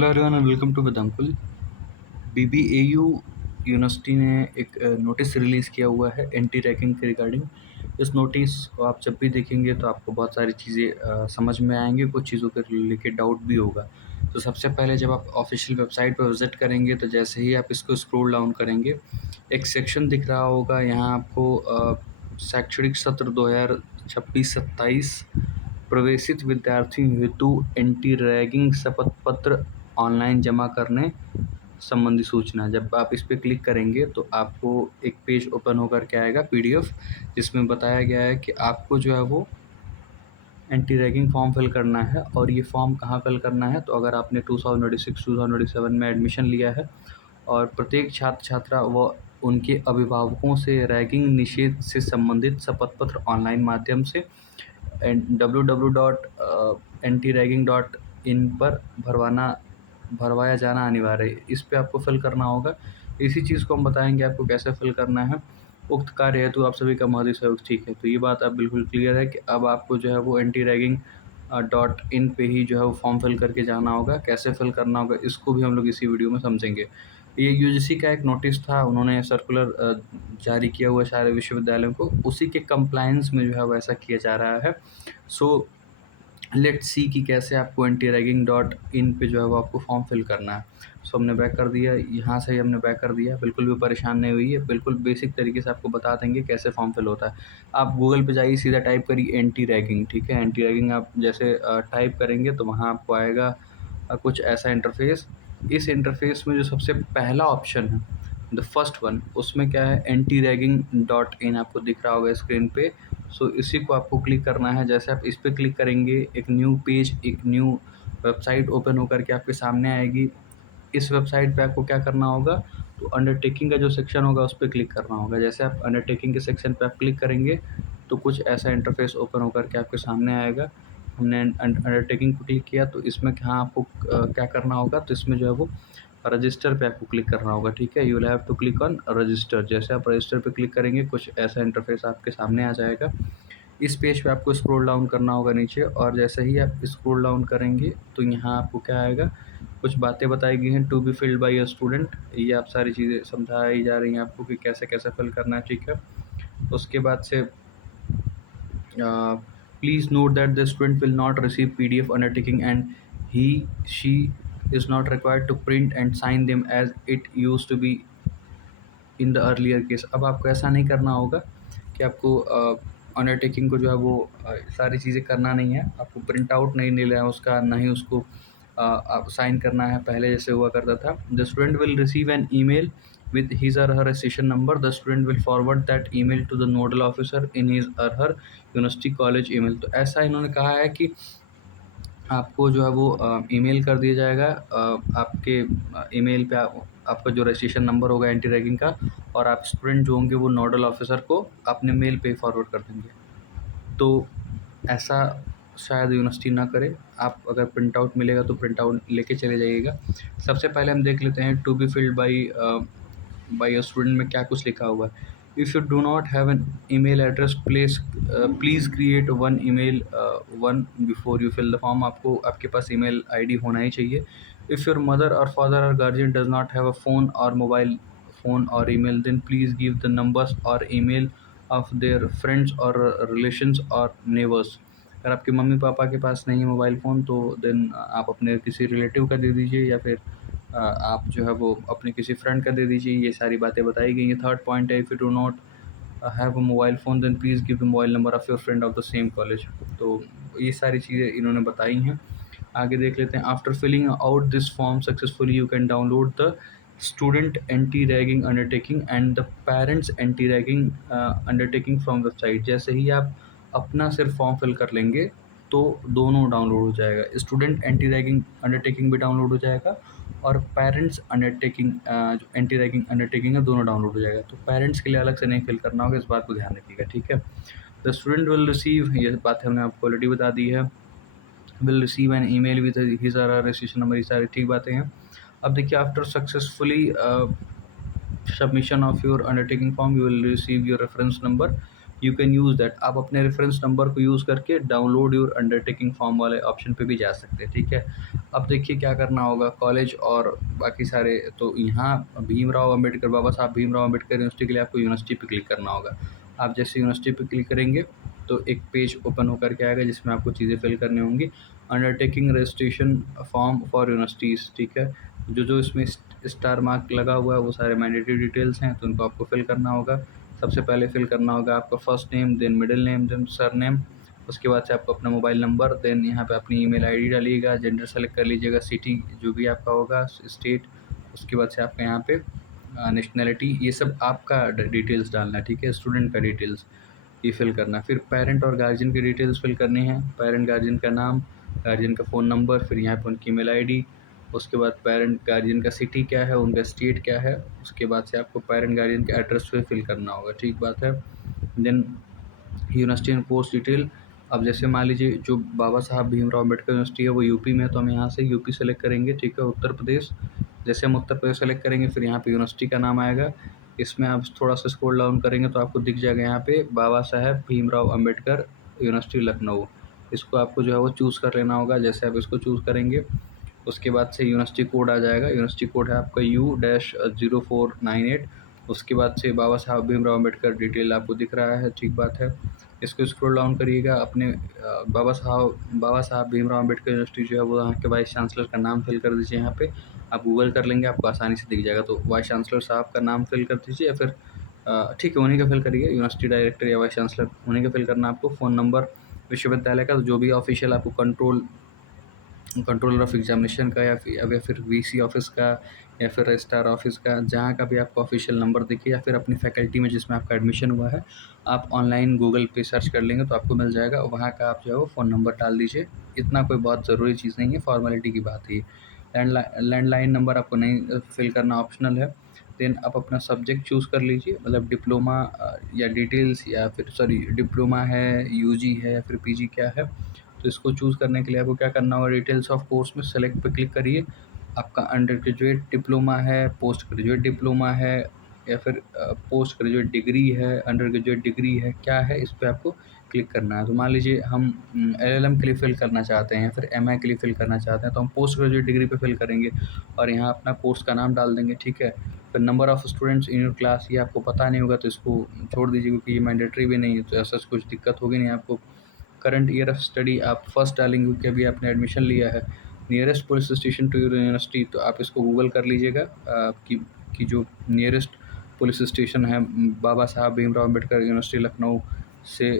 Hello everyone and welcome to Vedankul. BBAU university ने एक notice release किया हुआ है एंटी रैगिंग के रिगार्डिंग। इस नोटिस को आप जब भी देखेंगे तो आपको बहुत सारी चीज़ें समझ में आएंगी, कुछ चीज़ों के लेके डाउट भी होगा। तो सबसे पहले जब आप ऑफिशियल वेबसाइट पर विजिट करेंगे तो जैसे ही आप इसको स्क्रॉल डाउन करेंगे एक सेक्शन दिख रहा होगा। यहाँ आपको शैक्षणिक सत्र 2026-27 प्रवेशित विद्यार्थियों हेतु एंटी रैगिंग शपथ पत्र ऑनलाइन जमा करने संबंधी सूचना। जब आप इस पर क्लिक करेंगे तो आपको एक पेज ओपन होकर के आएगा पीडीएफ, जिसमें बताया गया है कि आपको जो है वो एंटी रैगिंग फॉर्म फिल करना है। और ये फॉर्म कहाँ फिल करना है, तो अगर आपने 2026-2027 में एडमिशन लिया है और प्रत्येक छात्र छात्रा व उनके अभिभावकों से रैगिंग निषेध से संबंधित शपथ पत्र ऑनलाइन माध्यम से www.antiraging.in पर भरवाया जाना अनिवार्य है। इस पे आपको फिल करना होगा। इसी चीज़ को हम बताएंगे आपको कैसे फिल करना है। उक्त कार्य हेतु आप सभी का महत्वपूर्ण सहयोग। ठीक है, तो ये बात अब बिल्कुल क्लियर है कि अब आपको जो है वो एंटी रैगिंग .in पे ही जो है वो फॉर्म फिल करके जाना होगा। कैसे फिल करना होगा इसको भी हम लोग इसी वीडियो में समझेंगे। ये यूजीसी का एक नोटिस था, उन्होंने सर्कुलर जारी किया हुआ सारे विश्वविद्यालयों को, उसी के कंप्लायंस में जो है वो ऐसा किया जा रहा है। सो लेट्स सी कि कैसे आपको antiraging.in पे जो है वो आपको फॉर्म फिल करना है। सो हमने बैक कर दिया, यहाँ से ही हमने बैक कर दिया। बिल्कुल भी परेशान नहीं हुई है, बिल्कुल बेसिक तरीके से आपको बता देंगे कैसे फॉर्म फिल होता है। आप गूगल पे जाइए, सीधा टाइप करिए एंटी रैगिंग। ठीक है, एंटी रैगिंग आप जैसे टाइप करेंगे तो वहाँ आपको आएगा कुछ ऐसा इंटरफेस। इस इंटरफेस में जो सबसे पहला ऑप्शन है, द फर्स्ट वन, उसमें क्या है, antiraging.in आपको दिख रहा होगा स्क्रीन पे। सो इसी को आपको क्लिक करना है। जैसे आप इस पर क्लिक करेंगे एक न्यू पेज, एक न्यू वेबसाइट ओपन होकर के आपके सामने आएगी। इस वेबसाइट पे आपको क्या करना होगा, तो अंडरटेकिंग का जो सेक्शन होगा उस पर क्लिक करना होगा। जैसे आप अंडरटेकिंग के सेक्शन पे आप क्लिक करेंगे तो कुछ ऐसा इंटरफेस ओपन होकर के आपके सामने आएगा। हमने अंडरटेकिंग को क्लिक किया तो इसमें यहाँ आपको क्या करना होगा, तो इसमें जो है वो रजिस्टर पे आपको क्लिक करना होगा। ठीक है, you will have to click on register. जैसे आप रजिस्टर पे क्लिक करेंगे कुछ ऐसा इंटरफेस आपके सामने आ जाएगा। इस पेज पे आपको स्क्रॉल डाउन करना होगा नीचे, और जैसे ही आप स्क्रॉल डाउन करेंगे तो यहाँ आपको क्या आएगा, कुछ बातें बताई गई हैं, to be filled by a student. ये आप सारी चीज़ें समझाई जा रही हैं आपको कि कैसे कैसे फिल करना है। ठीक है, उसके बाद से please note that the student will not receive PDF undertaking and he she is not required to print and sign them as it used to be in the earlier case. अब आपको ऐसा नहीं करना होगा कि आपको अंडरटेकिंग को जो है वो सारी चीज़ें करना नहीं है, आपको प्रिंट आउट नहीं लेना है उसका, ना ही उसको आप साइन करना है पहले जैसे हुआ करता था। The student will receive an email with his or her registration number. The student will forward that email to the nodal officer in his or her university college email। तो ऐसा इन्होंने कहा है कि आपको जो है वो ईमेल कर दिया जाएगा आपके ईमेल पे आपका जो रजिस्ट्रेशन नंबर होगा एंटी रैगिंग का, और आप स्टूडेंट जो होंगे वो नोडल ऑफिसर को अपने मेल पे फॉरवर्ड कर देंगे। तो ऐसा शायद यूनिवर्सिटी ना करे। आप अगर प्रिंट आउट मिलेगा तो प्रिंट आउट लेके चले जाइएगा। सबसे पहले हम देख लेते हैं to be filled by a student में क्या कुछ लिखा हुआ है। If you do not have an email address please create one email one before you fill the form. आपको आपके पास ईमेल आईडी होना ही चाहिए। इफ़ योर मदर और फादर और guardian does not have a phone और मोबाइल फ़ोन और email then please give the numbers और ईमेल ऑफ देयर फ्रेंड्स और रिलेशंस और नेबर्स। अगर आपके मम्मी पापा के पास नहीं है मोबाइल फ़ोन तो देन आप अपने किसी रिलेटिव का दे दीजिए, या फिर आप जो है वो अपने किसी फ्रेंड का दे दीजिए। ये सारी बातें बताई गई हैं। थर्ड पॉइंट है, if you do not have a mobile phone then please give the mobile number of your friend of the same college. तो ये सारी चीज़ें इन्होंने बताई हैं। आगे देख लेते हैं। After filling out this form successfully you can download the student anti ragging undertaking and the parents anti ragging undertaking from website. जैसे ही आप अपना सिर्फ फॉर्म फिल कर लेंगे तो दोनों डाउनलोड हो जाएगा, स्टूडेंट एंटी रैगिंग अंडरटेकिंग भी डाउनलोड हो जाएगा और पेरेंट्स अंडरटेकिंग जो एंटी रैगिंग अंडरटेकिंग है दोनों डाउनलोड हो जाएगा। तो पेरेंट्स के लिए अलग से नहीं फिल करना होगा, इस बात को ध्यान रखिएगा। ठीक है, द स्टूडेंट विल रिसीव, ये बात हमने आपको ऑलरेडी बता दी है, will receive an email with his और हर रजिस्ट्रेशन नंबर। ये सारी ठीक बातें हैं। अब देखिए, after successfully submission of your undertaking form you will receive your reference number. You can use that. आप अपने रेफरेंस नंबर को यूज़ करके डाउनलोड योर अंडरटेकिंग फॉर्म वाले ऑप्शन पे भी जा सकते हैं, ठीक है। अब देखिए क्या करना होगा, कॉलेज और बाकी सारे तो यहाँ भीमराव अम्बेडकर, बाबा साहब भीमराव अम्बेडकर यूनिवर्सिटी के लिए आपको यूनिवर्सिटी पे क्लिक करना होगा। आप जैसे यूनिवर्सिटी पे क्लिक करेंगे तो एक पेज ओपन होकर के आएगा जिसमें आपको चीज़ें फिल करनी होंगी। Undertaking registration form for universities, ठीक है। जो इसमें स्टार मार्क लगा हुआ है वो सारे मैंडेटरी डिटेल्स हैं, तो उनको आपको फिल करना होगा। सबसे पहले फिल करना होगा आपका first name, then middle name, then surname. उसके बाद से आपको अपना मोबाइल नंबर, देन यहाँ पे अपनी ईमेल आईडी डालिएगा, जेंडर सेलेक्ट कर लीजिएगा, सिटी जो भी आपका होगा, स्टेट। उसके बाद से आपका यहाँ पे नेशनैलिटी, ये सब आपका डिटेल्स डालना है, ठीक है। स्टूडेंट का डिटेल्स ये फिल करना है। फिर पेरेंट और गार्जियन की डिटेल्स फिल करनी है। पेरेंट गार्जियन का नाम, गार्जियन का फ़ोन नंबर, फिर यहाँ पे उनकी ईमेल आईडी। उसके बाद पेरेंट गार्जियन का सिटी क्या है, उनका स्टेट क्या है। उसके बाद से आपको पेरेंट गार्जियन के एड्रेस पे फिल करना होगा, ठीक बात है। Then university and course detail. अब जैसे मान लीजिए जो बाबा साहब भीमराव अम्बेडकर यूनिवर्सिटी है वो यूपी में है, तो हम यहाँ से यूपी सेलेक्ट करेंगे, ठीक है। उत्तर प्रदेश, जैसे हम उत्तर प्रदेश सेलेक्ट करेंगे फिर यहाँ पे यूनिवर्सिटी का नाम आएगा। इसमें आप थोड़ा सा स्क्रॉल डाउन करेंगे तो आपको दिख जाएगा यहाँ पे बाबा साहेब भीमराव अम्बेडकर यूनिवर्सिटी लखनऊ। इसको आपको जो है वो चूज़ कर लेना होगा। जैसे आप इसको चूज़ करेंगे उसके बाद से यूनिवर्सिटी कोड आ जाएगा। यूनिवर्सिटी कोड है आपका U-0498। उसके बाद से बाबा साहब भीमराव अम्बेडकर डिटेल आपको दिख रहा है, ठीक बात है। इसको स्क्रॉल डाउन करिएगा, अपने बाबा साहब भीमराव अम्बेडकर यूनिवर्सिटी जो है वो यहाँ के वाइस चांसलर का नाम फिल कर दीजिए। यहाँ पे आप गूगल कर लेंगे, आपको आसानी से दिख जाएगा। तो वाइस चांसलर साहब का नाम फिल कर दीजिए, या फिर ठीक है उन्हीं का फिल करिए। यूनिवर्सिटी डायरेक्टर या वाइस चांसलर उन्हीं का फिल करना आपको। फ़ोन नंबर विश्वविद्यालय का जो भी ऑफिशियल आपको कंट्रोलर ऑफ एग्जामिनेशन का, या फिर वीसी ऑफिस का, या फिर रजिस्ट्रार ऑफिस का, जहाँ का भी आपको ऑफिशियल नंबर दिखे, या फिर अपनी फैकल्टी में जिसमें आपका एडमिशन हुआ है, आप ऑनलाइन गूगल पे सर्च कर लेंगे तो आपको मिल जाएगा। वहाँ का आप जो है वो फ़ोन नंबर डाल दीजिए। इतना कोई बहुत ज़रूरी चीज़ नहीं है, फॉर्मेलिटी की बात है ये। लैंडलाइन नंबर आपको नहीं फिल करना, ऑप्शनल है। देन आप अपना सब्जेक्ट चूज़ कर लीजिए, मतलब डिप्लोमा या डिटेल्स, या फिर सॉरी डिप्लोमा है, यूजी है, या फिर पीजी क्या है। तो इसको चूज़ करने के लिए आपको क्या करना होगा, डिटेल्स ऑफ कोर्स में सेलेक्ट पे क्लिक करिए। आपका अंडर ग्रेजुएट डिप्लोमा है, पोस्ट ग्रेजुएट डिप्लोमा है, या फिर पोस्ट ग्रेजुएट डिग्री है, अंडर ग्रेजुएट डिग्री है, क्या है, इस पे आपको क्लिक करना है। तो मान लीजिए हम एलएलएम के लिए फ़िल करना चाहते हैं, या फिर एमए के लिए फ़िल करना चाहते हैं, तो हम पोस्ट ग्रेजुएट डिग्री पे फ़िल करेंगे और यहाँ अपना कोर्स का नाम डाल देंगे, ठीक है। फिर number of students in your class, ये आपको पता नहीं होगा तो इसको छोड़ दीजिए, क्योंकि ये मैंडेटरी भी नहीं है, तो ऐसा कुछ दिक्कत होगी नहीं आपको। करंट ईयर ऑफ स्टडी आप फर्स्ट डालेंगे क्योंकि अभी आपने एडमिशन लिया है। Nearest police station to your university, तो आप इसको गूगल कर लीजिएगा कि जो नियरेस्ट पुलिस स्टेशन है बाबा साहब भीमराव अम्बेडकर यूनिवर्सिटी लखनऊ से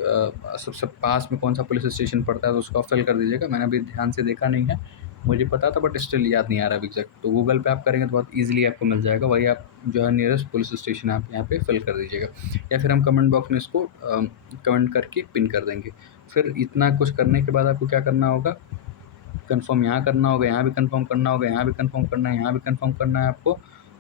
सबसे पास में कौन सा पुलिस स्टेशन पड़ता है, तो उसको आप फिल कर दीजिएगा। मैंने अभी ध्यान से देखा नहीं है, मुझे पता था बट स्टिल याद नहीं आ रहा है एग्जैक्ट। तो गूगल पे आप करेंगे तो बहुत ईजिली आपको मिल जाएगा, वही आप जो है नियरेस्ट पुलिस स्टेशन आप यहाँ पे फिल कर दीजिएगा, या फिर हम कमेंट बॉक्स में इसको कमेंट करके पिन कर देंगे। फिर इतना कुछ करने के बाद आपको क्या करना होगा, कन्फर्म यहाँ करना होगा, यहाँ भी कन्फर्म करना होगा, यहाँ भी कन्फर्म करना है, यहाँ भी कन्फर्म करना है आपको।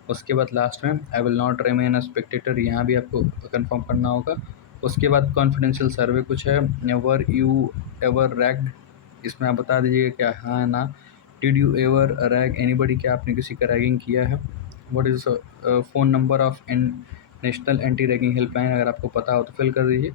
उसके बाद लास्ट में I will not remain a Spectator, यहाँ भी आपको कन्फर्म करना होगा। उसके बाद कॉन्फिडेंशियल सर्वे कुछ है, वर यू एवर रैग्ड, इसमें आप बता दीजिएगा क्या हाँ ना। Did you ever rag anybody, क्या आपने किसी का रैगिंग किया है। What is phone number of national anti ragging helpline, अगर आपको पता हो तो फिल कर दीजिए।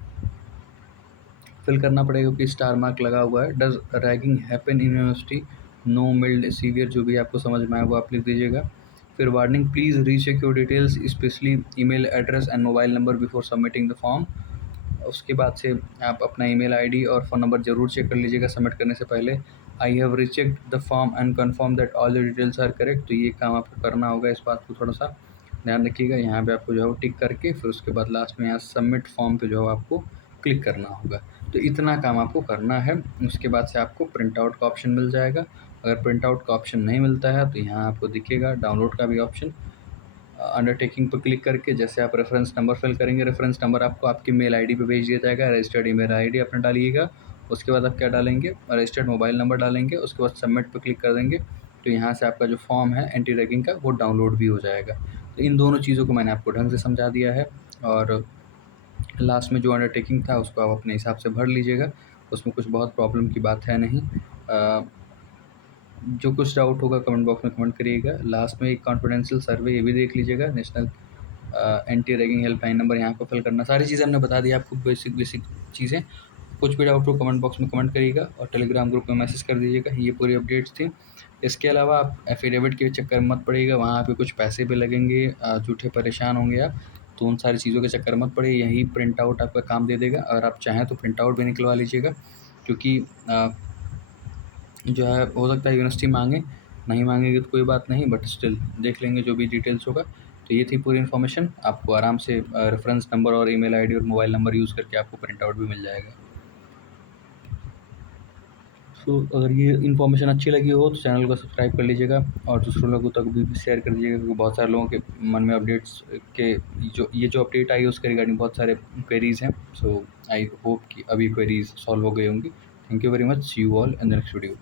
फिल करना पड़ेगा क्योंकि स्टार मार्क लगा हुआ है। Does ragging happen in university, no, mild, severe, जो भी आपको समझ में आए वो आप लिख दीजिएगा। फिर warning, please recheck your details specially email address and mobile number before submitting the form. उसके बाद से आप अपना ईमेल आईडी और फ़ोन नंबर ज़रूर चेक कर लीजिएगा सबमिट करने से पहले। I have rechecked the form and confirm that all the details are correct, तो ये काम आपको करना होगा, इस बात को थोड़ा सा ध्यान रखिएगा। यहाँ पे आपको जो है वो टिक करके फिर उसके बाद लास्ट में यहाँ सबमिट फॉर्म पे जो है आपको क्लिक करना होगा। तो इतना काम आपको करना है। उसके बाद से आपको प्रिंट आउट का ऑप्शन मिल जाएगा। अगर प्रिंट आउट का ऑप्शन नहीं मिलता है तो यहाँ आपको दिखेगा डाउनलोड का भी ऑप्शन। अंडरटेकिंग पर क्लिक करके जैसे आप रेफरेंस नंबर फिल करेंगे, रेफरेंस नंबर आपको आपकी मेल आईडी पे भेज दिया जाएगा। रजिस्टर्ड ईमेल आईडी अपना डालिएगा। उसके बाद आप क्या डालेंगे, रजिस्टर्ड मोबाइल नंबर डालेंगे। उसके बाद सबमिट पे क्लिक कर देंगे, तो यहाँ से आपका जो फॉर्म है एंटी रैगिंग का वो डाउनलोड भी हो जाएगा। तो इन दोनों चीज़ों को मैंने आपको ढंग से समझा दिया है, और लास्ट में जो अंडरटेकिंग था उसको आप अपने हिसाब से भर लीजिएगा, उसमें कुछ बहुत प्रॉब्लम की बात है नहीं। जो कुछ डाउट होगा कमेंट बॉक्स में कमेंट करिएगा। लास्ट में एक कॉन्फिडेंशियल सर्वे ये भी देख लीजिएगा, national anti ragging helpline number यहाँ पर फिल करना, सारी चीज़ें हमने बता दी आपको, बेसिक बेसिक चीज़ें। कुछ भी डाउट हो कमेंट बॉक्स में कमेंट करिएगा और टेलीग्राम ग्रुप में मैसेज कर दीजिएगा। ये पूरी अपडेट्स थी। इसके अलावा आप एफिडेविट के चक्कर में मत पड़िएगा, वहाँ पे कुछ पैसे भी लगेंगे, झूठे परेशान होंगे आप, तो उन सारी चीज़ों के चक्कर मत पड़िए, यही प्रिंट आउट आपका काम दे देगा। अगर आप चाहें तो प्रिंट आउट भी निकलवा लीजिएगा, क्योंकि जो है हो सकता है यूनिवर्सिटी मांगे, नहीं मांगेगी तो कोई बात नहीं, बट स्टिल देख लेंगे जो भी डिटेल्स होगा। तो ये थी पूरी इन्फॉर्मेशन, आपको आराम से रेफरेंस नंबर और ईमेल आईडी और मोबाइल नंबर यूज़ करके आपको प्रिंट आउट भी मिल जाएगा। सो अगर ये इन्फॉर्मेशन अच्छी लगी हो तो चैनल को सब्सक्राइब कर लीजिएगा और दूसरों लोगों तक भी शेयर कर दीजिएगा, क्योंकि बहुत सारे लोगों के मन में अपडेट्स के जो अपडेट आई है उसके रिगार्डिंग बहुत सारे क्वेरीज़ हैं। सो आई होप कि अभी क्वेरीज सॉल्व हो गई होंगी। Thank you very much, see you all in the next video.